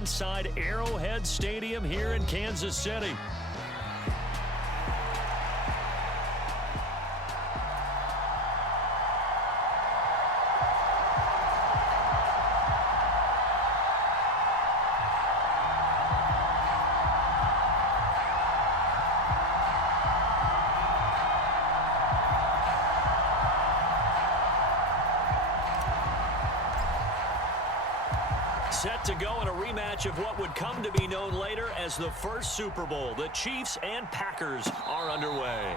inside Arrowhead Stadium here in Kansas City. Set to go in a rematch of what would come to be known later as the first Super Bowl. The Chiefs and Packers are underway.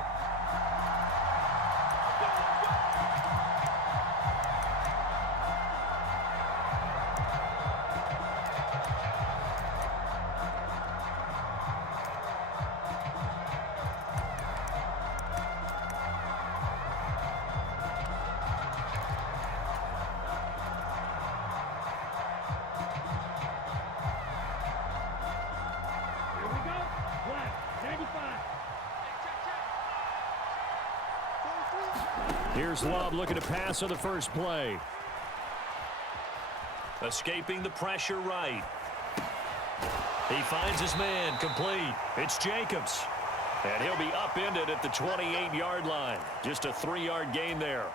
Here's Love looking to pass on the first play. Escaping the pressure right. He finds his man complete. It's Jacobs. And he'll be upended at the 28-yard line. Just a 3-yard gain there.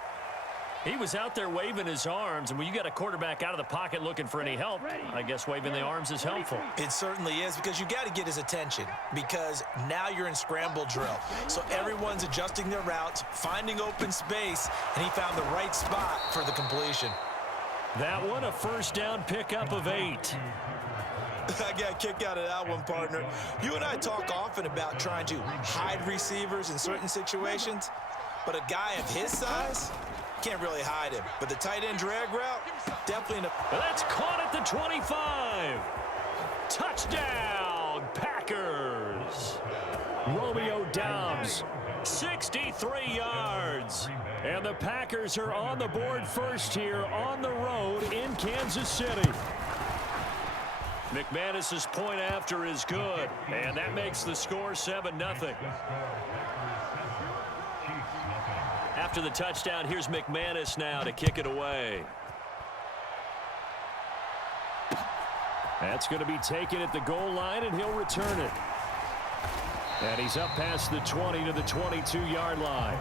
He was out there waving his arms, and when you got a quarterback out of the pocket looking for any help, I guess waving the arms is helpful. It certainly is, because you got to get his attention, because now you're in scramble drill. So everyone's adjusting their routes, finding open space, and he found the right spot for the completion. That one, a first down pickup of 8. I got a kick out of that one, partner. You and I talk often about trying to hide receivers in certain situations, but a guy of his size can't really hide him. But the tight end drag route, definitely That's caught at the 25. Touchdown, Packers. Romeo Doubs, 63 yards. And the Packers are on the board first here on the road in Kansas City. McManus's point after is good, and that makes the score 7-0. After the touchdown, here's McManus now to kick it away. That's going to be taken at the goal line, and he'll return it. And he's up past the 20 to the 22-yard line.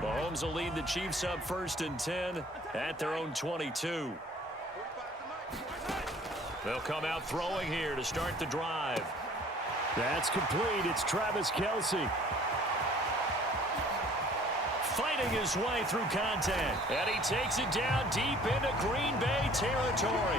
Mahomes will lead the Chiefs up 1st and 10 at their own 22. They'll come out throwing here to start the drive. That's complete. It's Travis Kelce. Fighting his way through contact. And he takes it down deep into Green Bay territory.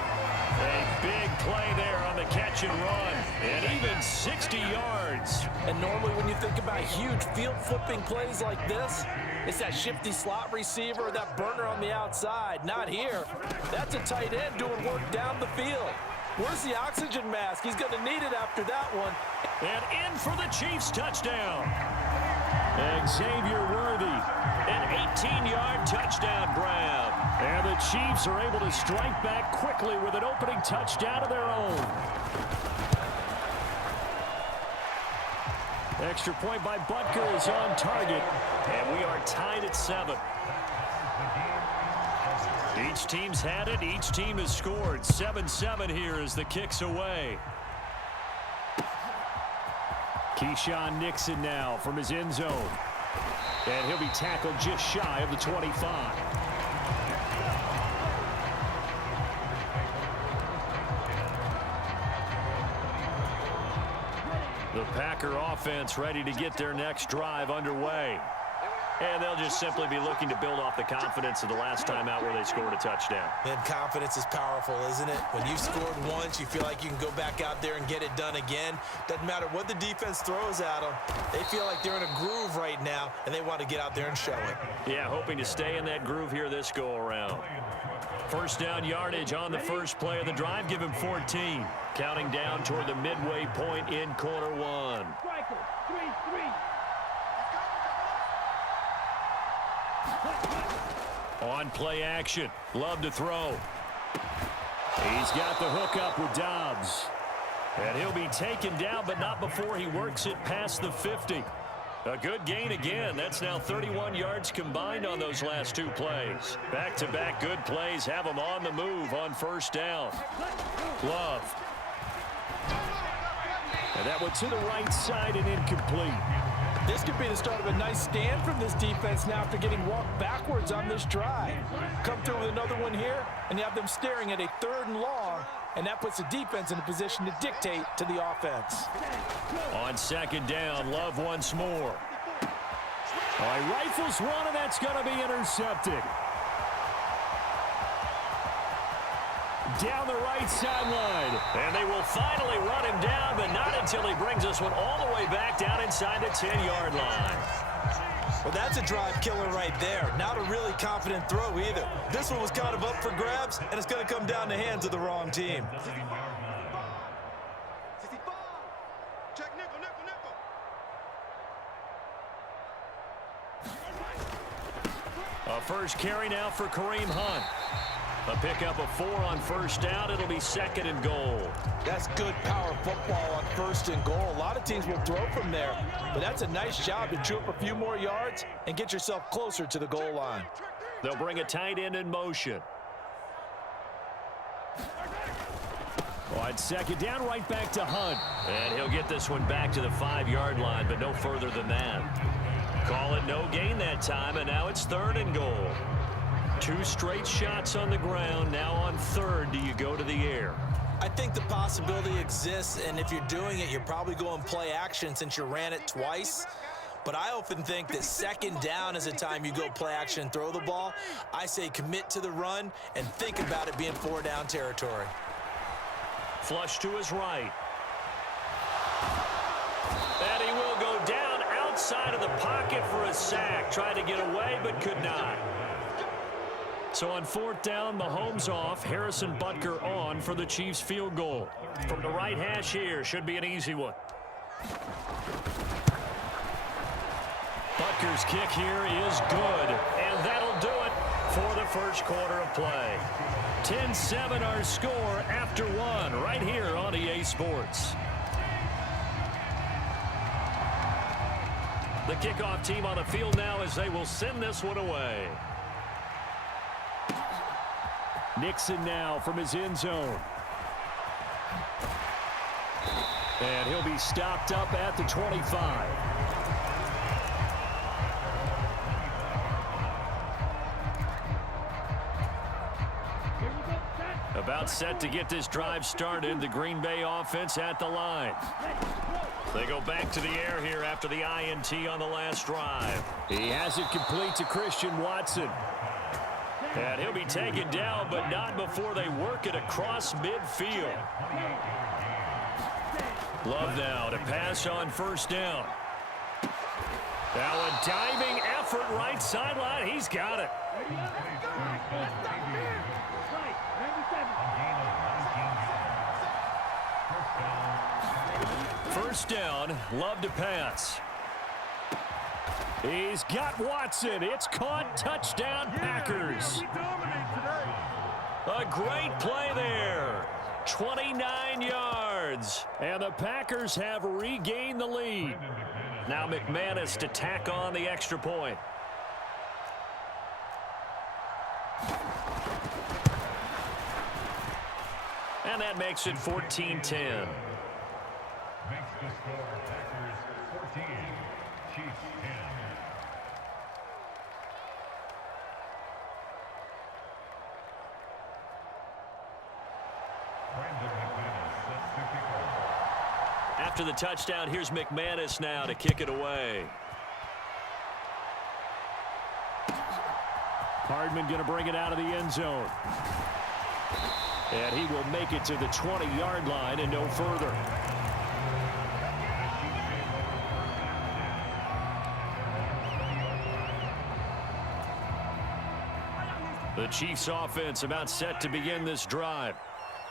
A big play there on the catch and run. And even 60 yards. And normally when you think about huge field flipping plays like this, it's that shifty slot receiver, that burner on the outside. Not here. That's a tight end doing work down the field. Where's the oxygen mask? He's going to need it after that one. And in for the Chiefs touchdown. Xavier Worthy, an 18-yard touchdown grab. And the Chiefs are able to strike back quickly with an opening touchdown of their own. Extra point by Butker is on target. And we are tied at 7. Each team's had it. Each team has scored. 7-7 here as the kick's away. Keyshawn Nixon now from his end zone. And he'll be tackled just shy of the 25. The Packer offense ready to get their next drive underway. And they'll just simply be looking to build off the confidence of the last time out where they scored a touchdown. And confidence is powerful, isn't it? When you scored once, you feel like you can go back out there and get it done again. Doesn't matter what the defense throws at them. They feel like they're in a groove right now, and they want to get out there and show it. Yeah, hoping to stay in that groove here this go-around. First down yardage on the first play of the drive. Give him 14. Counting down toward the midway point in quarter one. On play action. Love to throw. He's got the hook up with Doubs. And he'll be taken down, but not before he works it past the 50. A good gain again. That's now 31 yards combined on those last two plays. Back-to-back good plays have them on the move on first down. Love. And that one to the right side and incomplete. This could be the start of a nice stand from this defense now after getting walked backwards on this drive. Come through with another one here, and you have them staring at a 3rd and long, and that puts the defense in a position to dictate to the offense. On second down, Love once more. All right, rifles one, and that's going to be intercepted. Down the right sideline. And they will finally run him down, but not until he brings this one all the way back down inside the 10-yard line. Well, that's a drive killer right there. Not a really confident throw either. This one was kind of up for grabs, and it's going to come down the hands of the wrong team. A first carry now for Kareem Hunt. A pickup of 4 on first down. It'll be 2nd and goal. That's good power football on 1st and goal. A lot of teams will throw from there, but that's a nice job to chew up a few more yards and get yourself closer to the goal line. They'll bring a tight end in motion. On second down, right back to Hunt. And he'll get this one back to the 5-yard line, but no further than that. Call it no gain that time, and now it's 3rd and goal. 2 straight shots on the ground. Now on 3rd, do you go to the air? I think the possibility exists, and if you're doing it, you're probably going play action since you ran it twice. But I often think that 2nd down is a time you go play action and throw the ball. I say commit to the run and think about it being 4-down territory. Flush to his right. And he will go down outside of the pocket for a sack. Tried to get away, but could not. So on 4th down, Mahomes off, Harrison Butker on for the Chiefs field goal. From the right hash here, should be an easy one. Butker's kick here is good, and that'll do it for the first quarter of play. 10-7 our score after 1 right here on EA Sports. The kickoff team on the field now as they will send this one away. Nixon now from his end zone. And he'll be stopped up at the 25. About set to get this drive started. The Green Bay offense at the line. They go back to the air here after the INT on the last drive. He has it complete to Christian Watson. And he'll be taken down, but not before they work it across midfield. Love now to pass on first down. Now a diving effort right sideline. He's got it. First down, Love to pass. He's got Watson. It's caught. Touchdown, Packers. A great play there. 29 yards. And the Packers have regained the lead. Now McManus to tack on the extra point. And that makes it 14-10. Makes the score Packers 14, Chiefs 10. After the touchdown, here's McManus now to kick it away. Hardman going to bring it out of the end zone. And he will make it to the 20-yard line and no further. The Chiefs offense about set to begin this drive.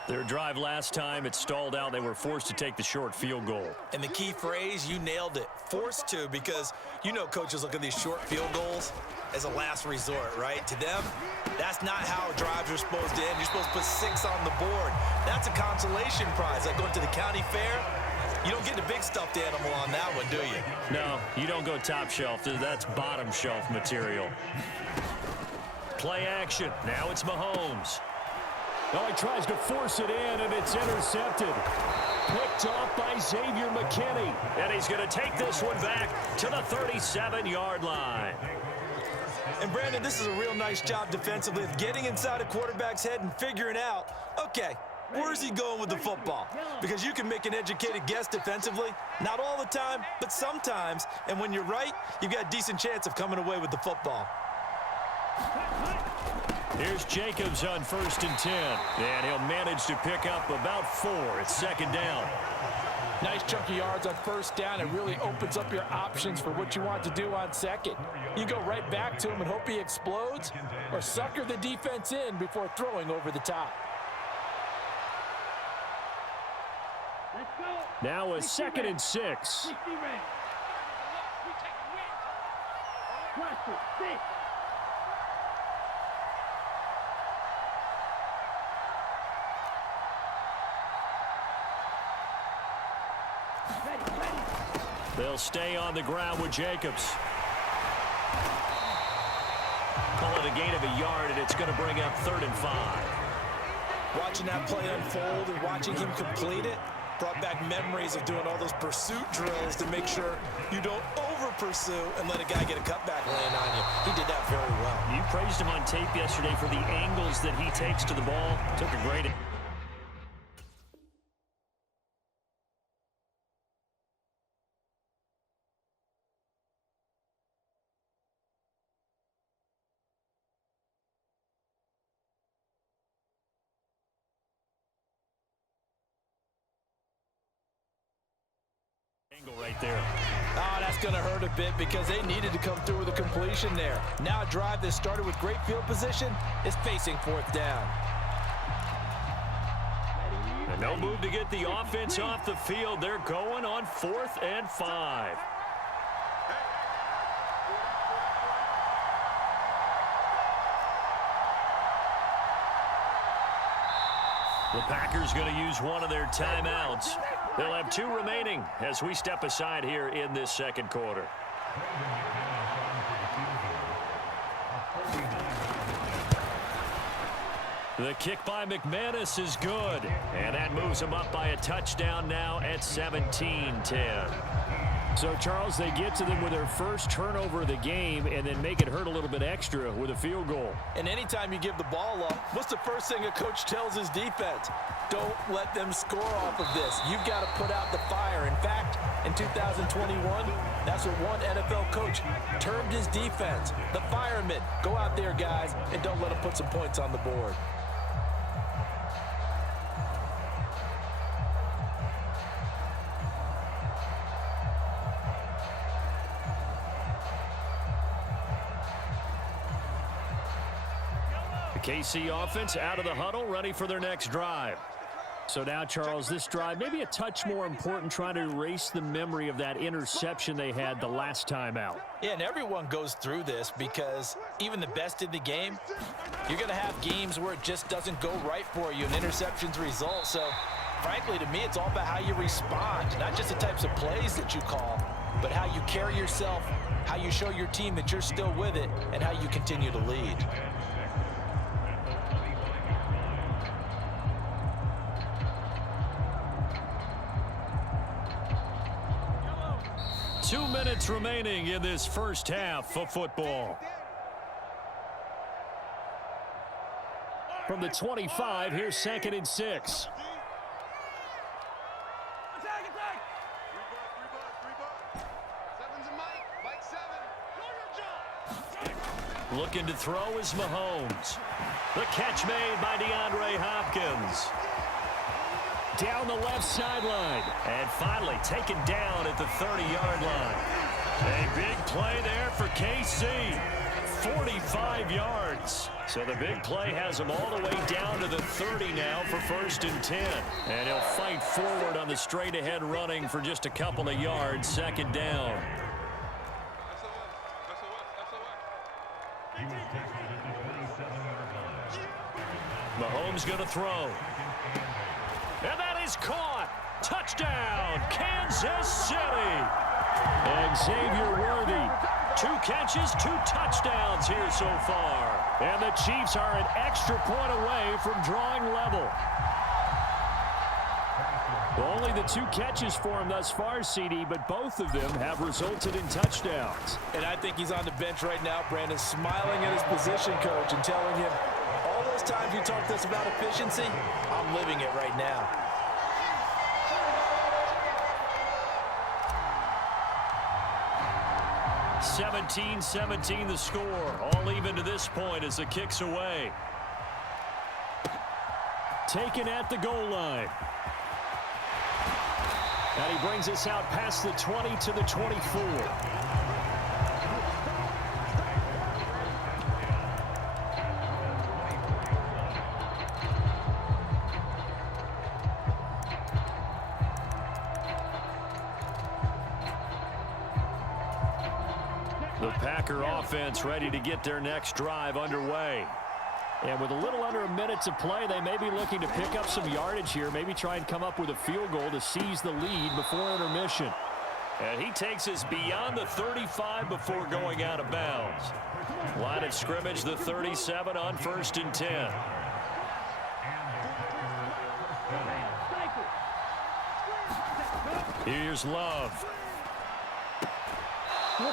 Their drive last time, it stalled out. They were forced to take the short field goal. And the key phrase, you nailed it, forced to, because you know coaches look at these short field goals as a last resort, right? To them, that's not how drives are supposed to end. You're supposed to put 6 on the board. That's a consolation prize, like going to the county fair. You don't get the big stuffed animal on that one, do you? No, you don't go top shelf. That's bottom shelf material. Play action. Now it's Mahomes. Well, he tries to force it in, and it's intercepted. Picked off by Xavier McKinney. And he's going to take this one back to the 37-yard line. And, Brandon, this is a real nice job defensively of getting inside a quarterback's head and figuring out, okay, where's he going with the football? Because you can make an educated guess defensively. Not all the time, but sometimes. And when you're right, you've got a decent chance of coming away with the football. Here's Jacobs on 1st and 10. And he'll manage to pick up about 4. It's 2nd down. Nice chunky yards on 1st down. It really opens up your options for what you want to do on 2nd. You go right back to him and hope he explodes, or sucker the defense in before throwing over the top. Now a 2nd and 6. They'll stay on the ground with Jacobs. Call it a gain of a yard, and it's going to bring up 3rd and 5. Watching that play unfold and watching him complete it brought back memories of doing all those pursuit drills to make sure you don't over-pursue and let a guy get a cutback laying on you. He did that very well. You praised him on tape yesterday for the angles that he takes to the ball. Took a great... right there. Oh, that's going to hurt a bit because they needed to come through with a completion there. Now a drive that started with great field position is facing 4th down. And no move to get the offense off the field. They're going on 4th and 5. The Packers going to use one of their timeouts. They'll have 2 remaining as we step aside here in this 2nd quarter. The kick by McManus is good, and that moves him up by a touchdown now at 17-10. So, Charles, they get to them with their first turnover of the game and then make it hurt a little bit extra with a field goal. And anytime you give the ball up, what's the first thing a coach tells his defense? Don't let them score off of this. You've got to put out the fire. In fact, in 2021, that's what one NFL coach termed his defense. The firemen. Go out there, guys, and don't let them put some points on the board. KC offense out of the huddle, ready for their next drive. So now, Charles, this drive maybe a touch more important, trying to erase the memory of that interception they had the last time out. Yeah, and everyone goes through this because even the best in the game, you're going to have games where it just doesn't go right for you and interceptions result. So, frankly, to me, it's all about how you respond, not just the types of plays that you call, but how you carry yourself, how you show your team that you're still with it, and how you continue to lead. 2 minutes remaining in this first half of football. From the 25, here's 2nd and 6. Looking to throw is Mahomes. The catch made by DeAndre Hopkins. Down the left sideline. And finally taken down at the 30-yard line. A big play there for KC. 45 yards. So the big play has him all the way down to the 30 now for 1st and 10. And he'll fight forward on the straight-ahead running for just a couple of yards. 2nd down. Mahomes going to throw. And that is caught. Touchdown, Kansas City. Xavier Worthy, 2 catches, 2 touchdowns here so far. And the Chiefs are an extra point away from drawing level. Only the 2 catches for him thus far, CD, but both of them have resulted in touchdowns. And I think he's on the bench right now, Brandon, smiling at his position coach and telling him, all those times you talked to us about efficiency, I'm living it right now. (17-17) the score. All even to this point as the kick's away. Taken at the goal line. And he brings us out past the 20 to the 24. The Packer offense ready to get their next drive underway. And with a little under a minute to play, they may be looking to pick up some yardage here, maybe try and come up with a field goal to seize the lead before intermission. And he takes us beyond the 35 before going out of bounds. Line of scrimmage, the 37 on 1st and 10. Here's Love.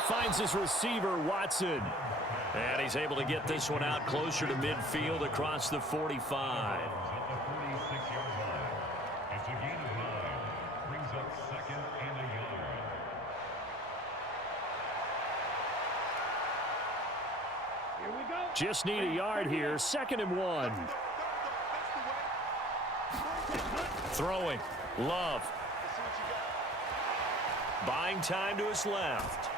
Finds his receiver, Watson. And he's able to get this one out closer to midfield across the 45. It's a gain of 9. Brings up 2nd and a yard. Here we go. Just need a yard here. 2nd and 1. Throwing. Love. Buying time to his left.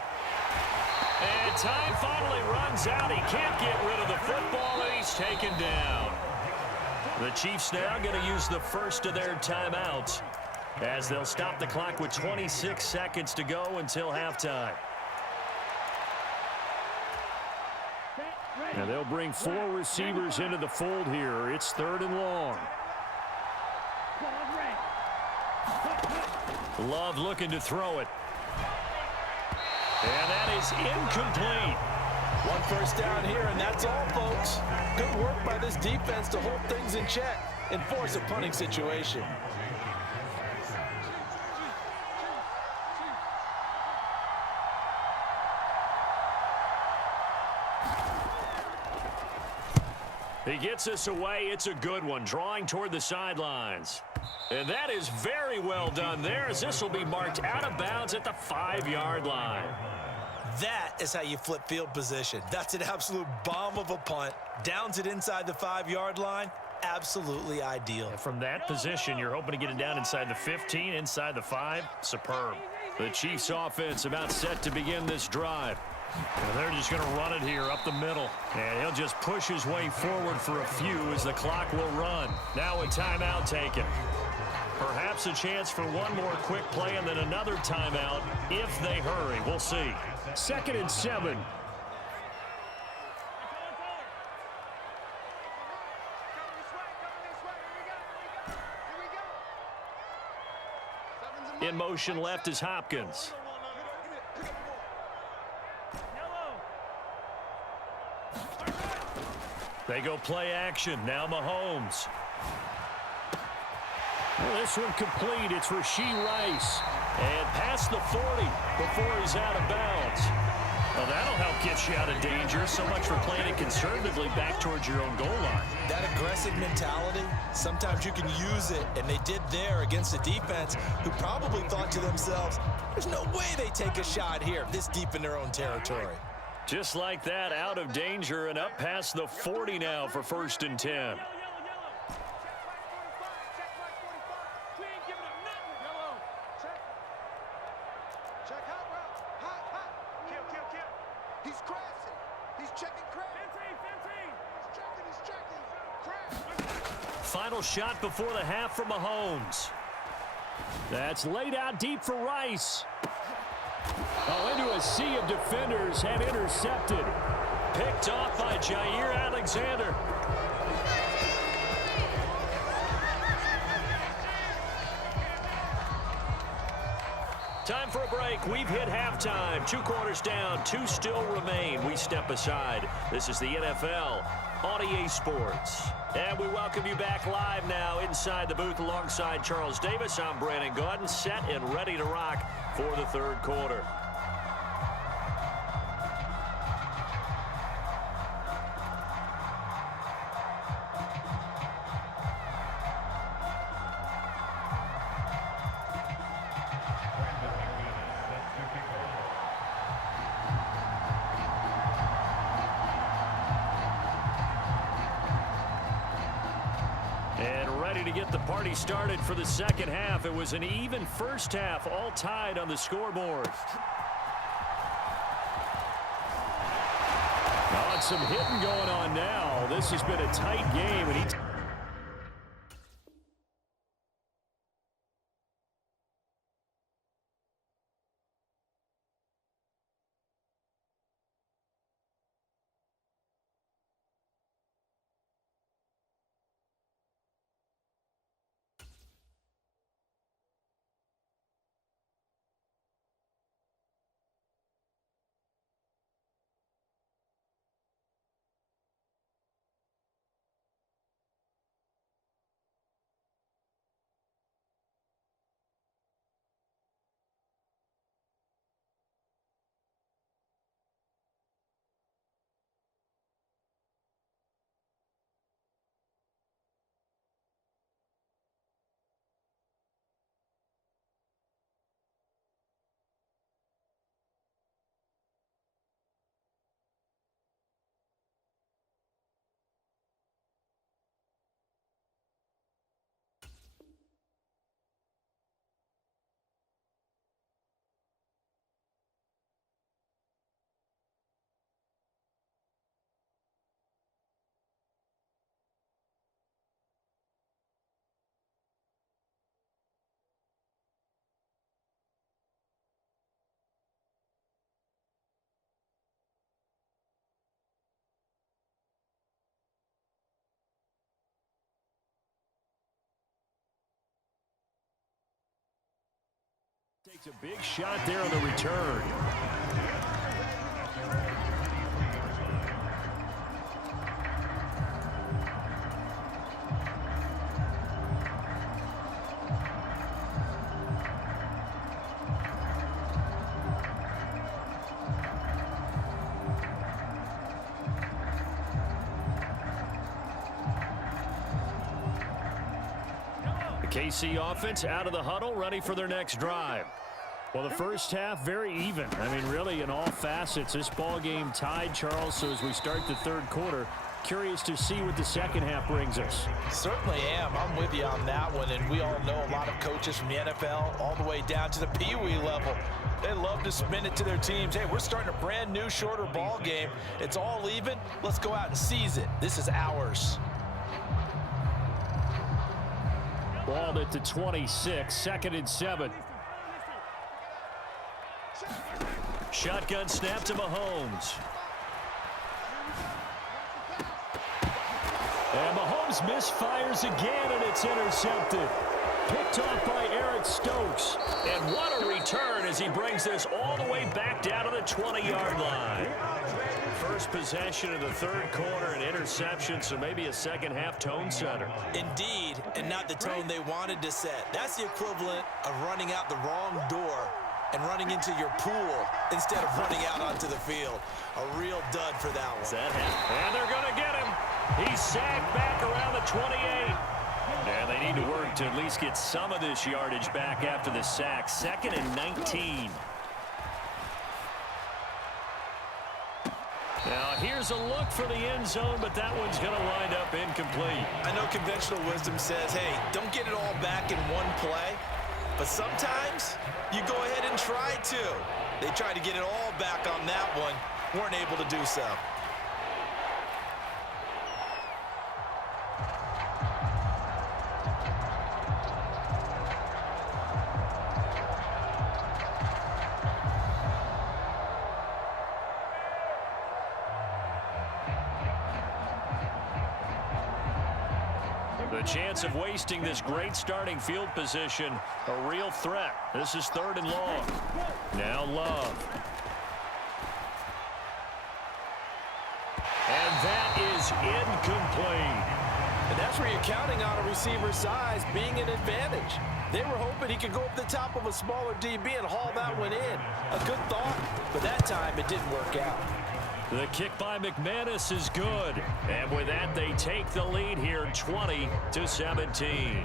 And time finally runs out. He can't get rid of the football, and he's taken down. The Chiefs now going to use the first of their timeouts as they'll stop the clock with 26 seconds to go until halftime. And they'll bring 4 receivers into the fold here. It's 3rd and long. Love looking to throw it. And that is incomplete. 1 first down here, and that's all, folks. Good work by this defense to hold things in check and force a punting situation. He gets us away. It's a good one, drawing toward the sidelines. And that is very well done there, as this will be marked out of bounds at the 5-yard line. That is how you flip field position. That's an absolute bomb of a punt. Downs it inside the 5-yard line. Absolutely ideal. And from that position, you're hoping to get it down inside the 15, inside the 5. Superb. The Chiefs offense about set to begin this drive. And they're just going to run it here up the middle. And he'll just push his way forward for a few as the clock will run. Now a timeout taken. Perhaps a chance for one more quick play and then another timeout if they hurry. We'll see. 2nd and 7. In motion left is Hopkins. They go play action. Now Mahomes. Well, this one complete. It's Rashee Rice. And past the 40 before he's out of bounds. Well, that'll help get you out of danger. So much for playing it conservatively back towards your own goal line. That aggressive mentality, sometimes you can use it, and they did there against a defense who probably thought to themselves, there's no way they take a shot here this deep in their own territory. Just like that, out of danger and up past the 40 now for 1st and 10. Final shot before the half from Mahomes. That's laid out deep for Rice. Oh, into a sea of defenders and intercepted. Picked off by Jair Alexander. Time for a break. We've hit halftime. 2 quarters down. 2 still remain. We step aside. This is the NFL on EA Sports. And we welcome you back live now inside the booth alongside Charles Davis. I'm Brandon Gaudin, set and ready to rock for the third quarter. To get the party started for the second half. It was an even first half, all tied on the scoreboard. On some hitting going on now. This has been a tight game, and takes a big shot there on the return. KC offense out of the huddle, ready for their next drive. Well, the first half, very even. I mean, really, in all facets, this ball game tied, Charles. So as we start the third quarter, curious to see what the second half brings us. Certainly am. I'm with you on that one. And we all know a lot of coaches from the NFL all the way down to the Pee Wee level. They love to spin it to their teams. Hey, we're starting a brand new, shorter ball game. It's all even. Let's go out and seize it. This is ours. Balled at the 26, 2nd and 7. Shotgun snap to Mahomes. And Mahomes misfires again, and it's intercepted. Picked off by Eric Stokes. And what a return as he brings this all the way back down to the 20-yard line. First possession of the third quarter, an interception, so maybe a second half tone setter. Indeed, and not the tone they wanted to set. That's the equivalent of running out the wrong door and running into your pool instead of running out onto the field. A real dud for that one. And they're going to get him. He's sacked back around the 28. And they need to work to at least get some of this yardage back after the sack. 2nd and 19. Now, here's a look for the end zone, but that one's going to wind up incomplete. I know conventional wisdom says, hey, don't get it all back in one play. But sometimes you go ahead and try to. They tried to get it all back on that one. Weren't able to do so. The chance of wasting this great starting field position, a real threat. This is 3rd and long. Now Love. And that is incomplete. And that's where you're counting on a receiver's size being an advantage. They were hoping he could go up the top of a smaller DB and haul that one in. A good thought, but that time it didn't work out. The kick by McManus is good. And with that, they take the lead here 20-17.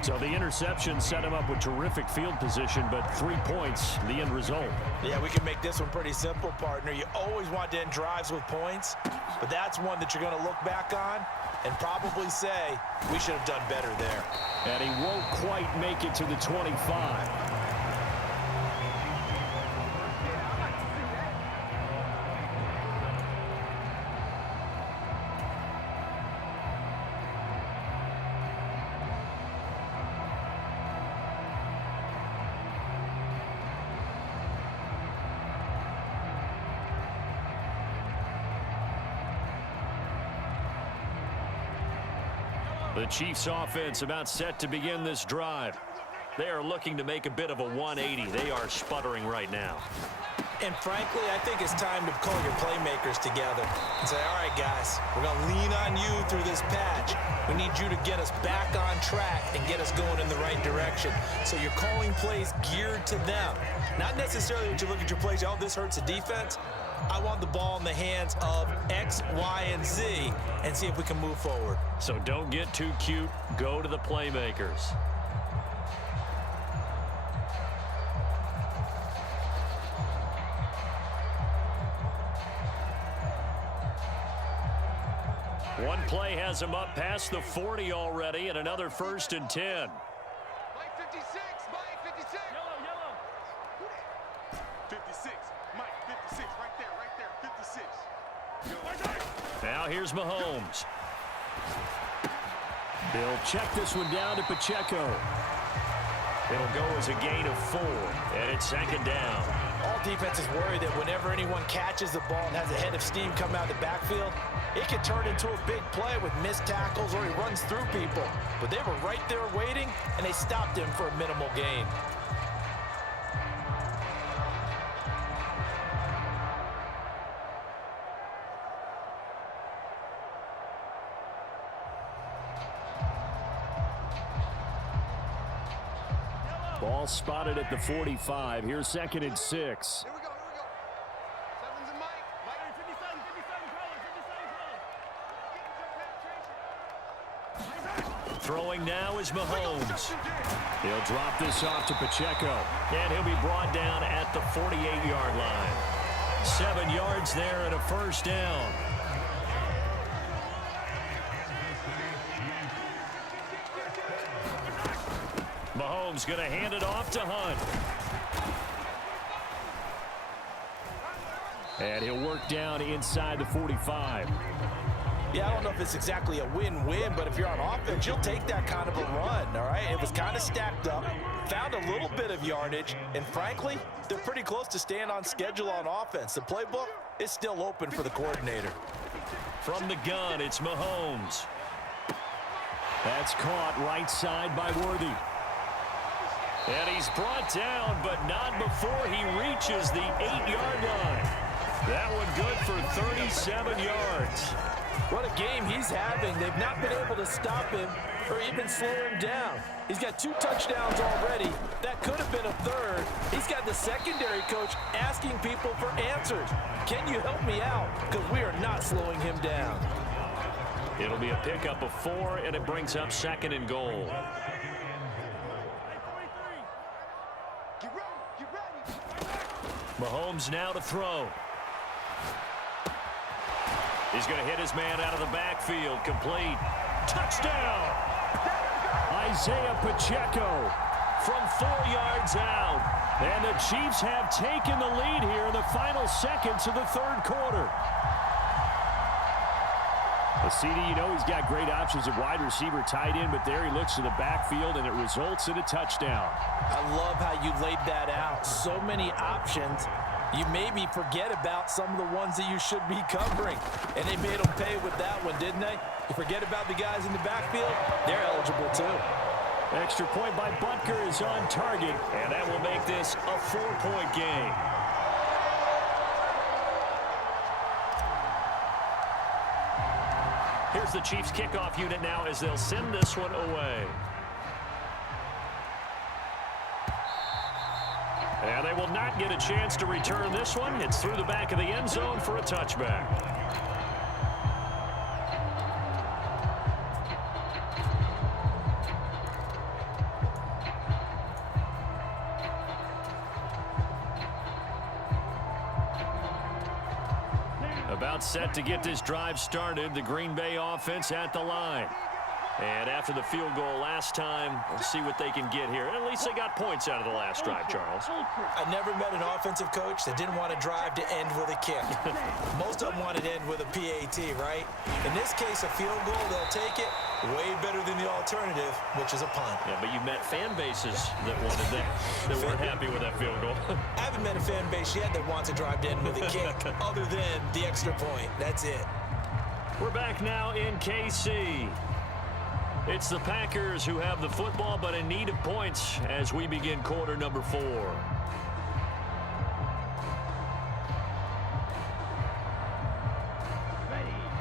So the interception set him up with terrific field position, but 3 points, the end result. Yeah, we can make this one pretty simple, partner. You always want to end drives with points, but that's one that you're going to look back on and probably say, we should have done better there. And he won't quite make it to the 25. The Chiefs offense about set to begin this drive. They are looking to make a bit of a 180. They are sputtering right now. And frankly, I think it's time to call your playmakers together and say, all right, guys, we're going to lean on you through this patch. We need you to get us back on track and get us going in the right direction. So you're calling plays geared to them. Not necessarily that you look at your plays, oh, this hurts the defense. I want the ball in the hands of X, Y, and Z and see if we can move forward. So don't get too cute. Go to the playmakers. One play has him up past the 40 already, and another 1st and 10. Mike 56, Mike 56. Yellow. 56, Mike 56, right there, 56. Now here's Mahomes. They'll check this one down to Pacheco. It'll go as a gain of 4, and it's 2nd down. All defenses worry that whenever anyone catches the ball and has a head of steam come out of the backfield, it can turn into a big play with missed tackles or he runs through people. But they were right there waiting, and they stopped him for a minimal gain. Ball spotted at the 45. Here's 2nd and 6. Here we go. Sevens and Mike. Mike 57, 57, Throwing now is Mahomes. He'll drop this off to Pacheco. And he'll be brought down at the 48-yard line. 7 yards there and a 1st down. Mahomes going to hand it off to Hunt. And he'll work down inside the 45. Yeah, I don't know if it's exactly a win-win, but if you're on offense, you'll take that kind of a run, all right? It was kind of stacked up, found a little bit of yardage, and frankly, they're pretty close to staying on schedule on offense. The playbook is still open for the coordinator. From the gun, it's Mahomes. That's caught right side by Worthy. And he's brought down, but not before he reaches the 8-yard line. That one good for 37 yards. What a game he's having. They've not been able to stop him or even slow him down. He's got 2 touchdowns already. That could have been a 3rd. He's got the secondary coach asking people for answers. Can you help me out? Because we are not slowing him down. It'll be a pickup of 4, and it brings up 2nd and goal. Mahomes now to throw. He's going to hit his man out of the backfield. Complete. Touchdown! Isaiah Pacheco From 4 yards out. And the Chiefs have taken the lead here in the final seconds of the 3rd quarter. A CD, you know he's got great options at wide receiver, tight end, but there he looks to the backfield, and it results in a touchdown. I love how you laid that out. So many options. You maybe forget about some of the ones that you should be covering. And they made them pay with that one, didn't they? You forget about the guys in the backfield, they're eligible too. Extra point by Butker is on target, and that will make this a 4-point game. Here's the Chiefs kickoff unit now as they'll send this one away. And they will not get a chance to return this one. It's through the back of the end zone for a touchback. About set to get this drive started. The Green Bay offense at the line. And after the field goal last time, we'll see what they can get here. At least they got points out of the last drive, Charles. I never met an offensive coach that didn't want a drive to end with a kick. Most of them wanted to end with a PAT, right? In this case, a field goal, they'll take it. Way better than the alternative, which is a punt. Yeah, but you met fan bases that wanted that, that weren't happy with that field goal. I haven't met a fan base yet that wants a drive to end with a kick, other than the extra point. That's it. We're back now in KC. It's the Packers who have the football, but in need of points as we begin quarter number 4.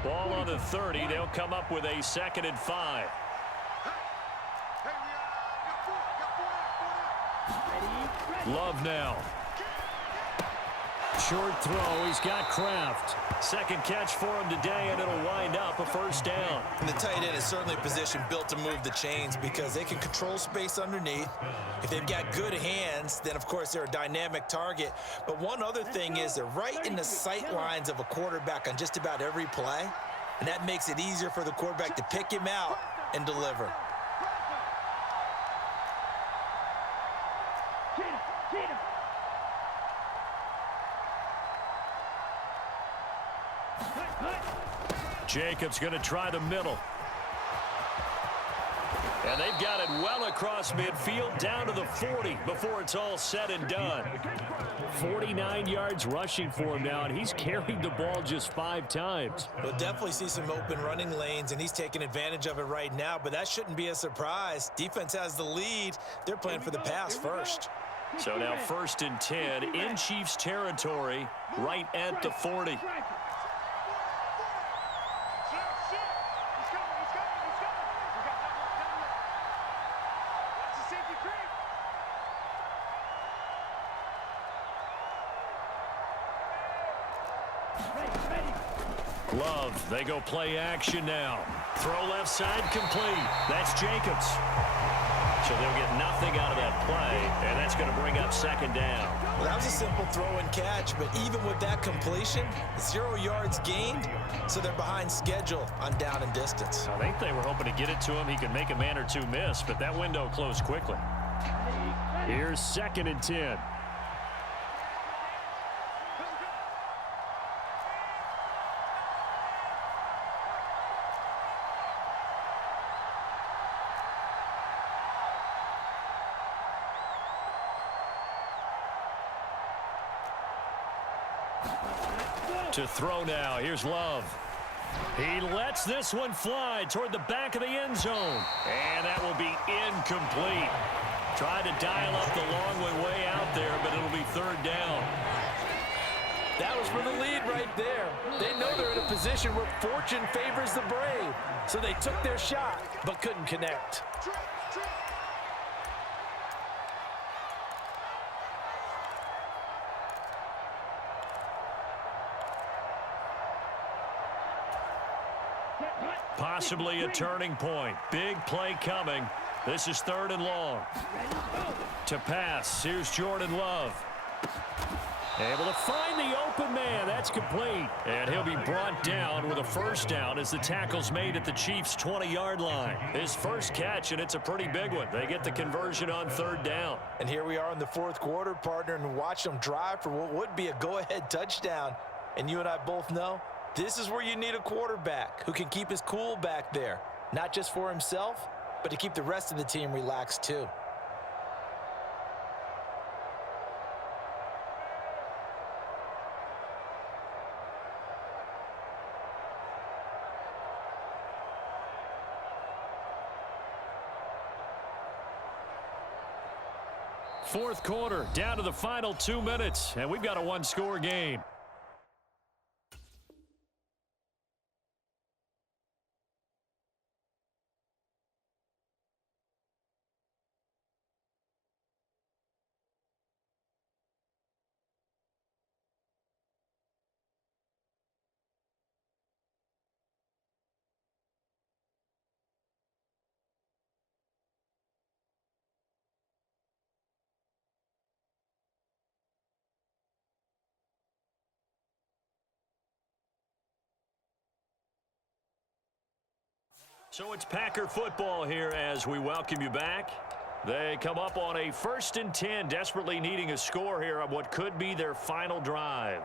Ball on the 30. They'll come up with a 2nd and 5. Love now. Short throw. He's got Kraft. Second catch for him today, and it'll wind up a first down. And the tight end is certainly a position built to move the chains because they can control space underneath. If they've got good hands, then, of course, they're a dynamic target. But one other thing is they're right in the sight lines of a quarterback on just about every play, and that makes it easier for the quarterback to pick him out and deliver. Jacobs going to try the middle. And they've got it well across midfield down to the 40 before it's all said and done. 49 yards rushing for him now, and he's carried the ball just 5 times. We'll definitely see some open running lanes, and he's taking advantage of it right now, but that shouldn't be a surprise. Defense has the lead. They're playing for the pass first. So now 1st and 10 in Chiefs territory, right at the 40. Love, they go play action now. Throw left side complete. That's Jacobs. So they'll get nothing out of that play, and that's going to bring up 2nd down. Well, that was a simple throw and catch, but even with that completion, 0 yards gained, so they're behind schedule on down and distance. I think they were hoping to get it to him. He could make a man or two miss, but that window closed quickly. Here's 2nd and 10. To throw now. Here's Love. He lets this one fly toward the back of the end zone. And that will be incomplete. Tried to dial up the long one way out there, but it'll be 3rd down. That was for the lead right there. They know they're in a position where fortune favors the brave. So they took their shot, but couldn't connect. Possibly a turning point. Big play coming. This is 3rd and long. To pass. Here's Jordan Love. Able to find the open man. That's complete. And he'll be brought down with a first down as the tackle's made at the Chiefs' 20-yard line. His first catch, and it's a pretty big one. They get the conversion on 3rd down. And here we are in the 4th quarter, partner, and watch them drive for what would be a go-ahead touchdown. And you and I both know this is where you need a quarterback who can keep his cool back there, not just for himself, but to keep the rest of the team relaxed too. Fourth quarter, down to the final 2 minutes, and we've got a one-score game. So it's Packer football here as we welcome you back. They come up on a 1st and 10, desperately needing a score here on what could be their final drive.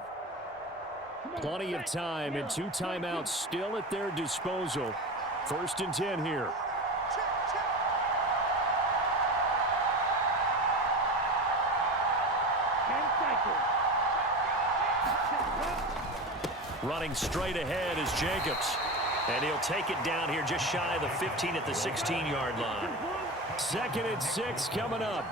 Plenty of time and 2 timeouts still at their disposal. 1st and 10 here. Running straight ahead is Jacobs. And he'll take it down here just shy of the 15 at the 16-yard line. 2nd and 6 coming up.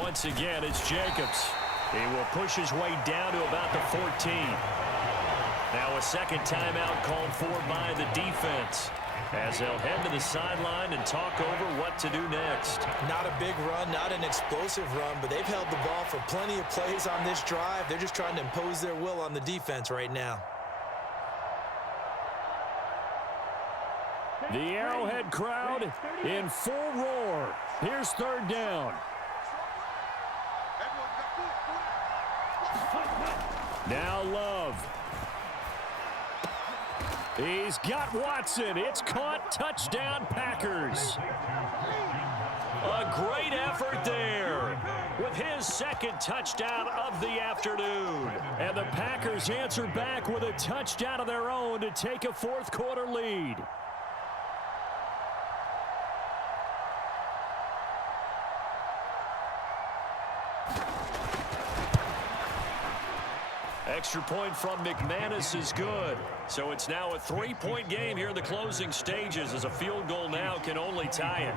Once again, it's Jacobs. He will push his way down to about the 14. Now a second timeout called for by the defense as they'll head to the sideline and talk over what to do next. Not a big run, not an explosive run, but they've held the ball for plenty of plays on this drive. They're just trying to impose their will on the defense right now. The Arrowhead crowd in full roar. Here's 3rd down. Now Love. He's got Watson. It's caught. Touchdown, Packers. A great effort there with his 2nd touchdown of the afternoon. And the Packers answer back with a touchdown of their own to take a 4th quarter lead. Extra point from McManus is good. So it's now a 3-point game here in the closing stages as a field goal now can only tie it.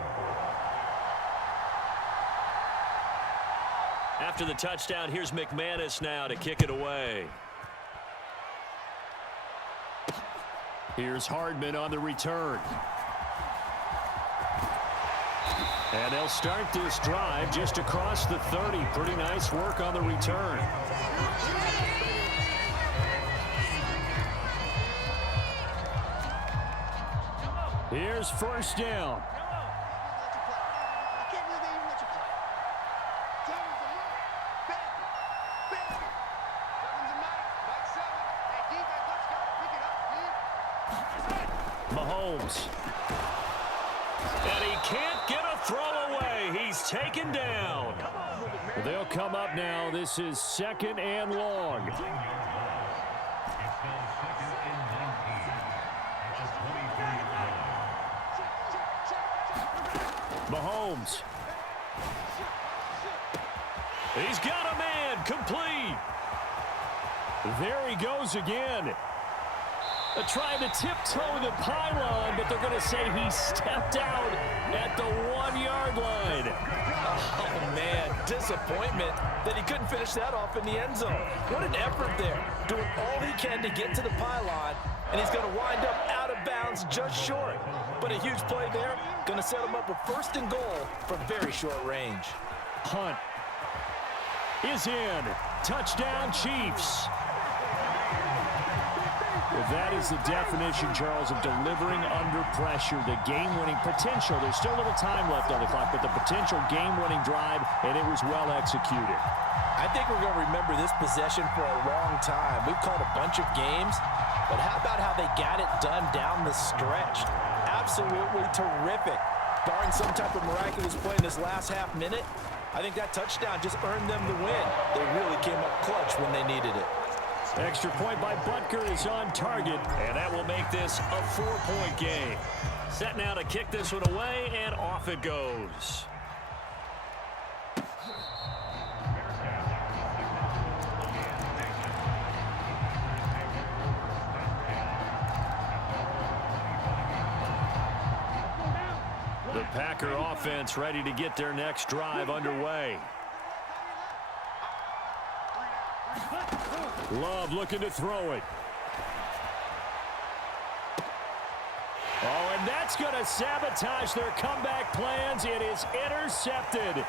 After the touchdown, here's McManus now to kick it away. Here's Hardman on the return. And they'll start this drive just across the 30. Pretty nice work on the return. Here's 1st down. Mahomes. And he can't get a throw away. He's taken down. They'll come up now. This is 2nd and long. Mahomes. He's got a man complete. There he goes again. Trying to tiptoe the pylon, but they're going to say he stepped out at the 1-yard line. Oh, man, disappointment that he couldn't finish that off in the end zone. What an effort there, doing all he can to get to the pylon, and he's going to wind up out of bounds just short. But a huge play there, going to set him up with 1st and goal from very short range. Hunt is in. Touchdown, Chiefs. That is the definition, Charles, of delivering under pressure. The game-winning potential. There's still a little time left on the clock, but the potential game-winning drive, and it was well executed. I think we're going to remember this possession for a long time. We've called a bunch of games, but how about how they got it done down the stretch? Absolutely terrific. Barring some type of miraculous play in this last half minute, I think that touchdown just earned them the win. They really came up clutch when they needed it. Extra point by Butker is on target, and that will make this a 4-point game. Set now to kick this one away, and off it goes. The Packer offense ready to get their next drive underway. Love looking to throw it. Oh, and that's going to sabotage their comeback plans. It is intercepted.